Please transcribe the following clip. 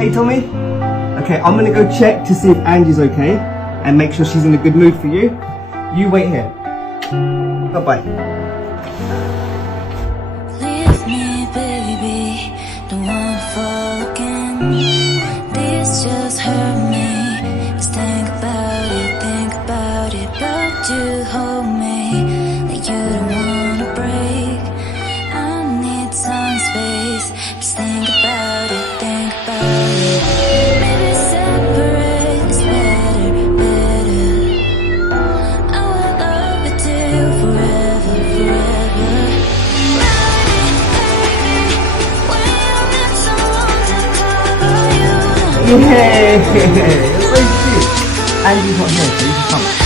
Hey Tommy. Okay, I'm gonna go check to see if Angie's okay and make sure she's in a good mood for you. You wait here. Bye-bye. Leave me, baby, don't wanna fall again. This just hurt me. Just think about it, but you hold me like you don't wanna break. I need some space. Just think about it, maybe separate is better. I will love you till forever. Yay! It's so cute. Angie's not here, so you can come.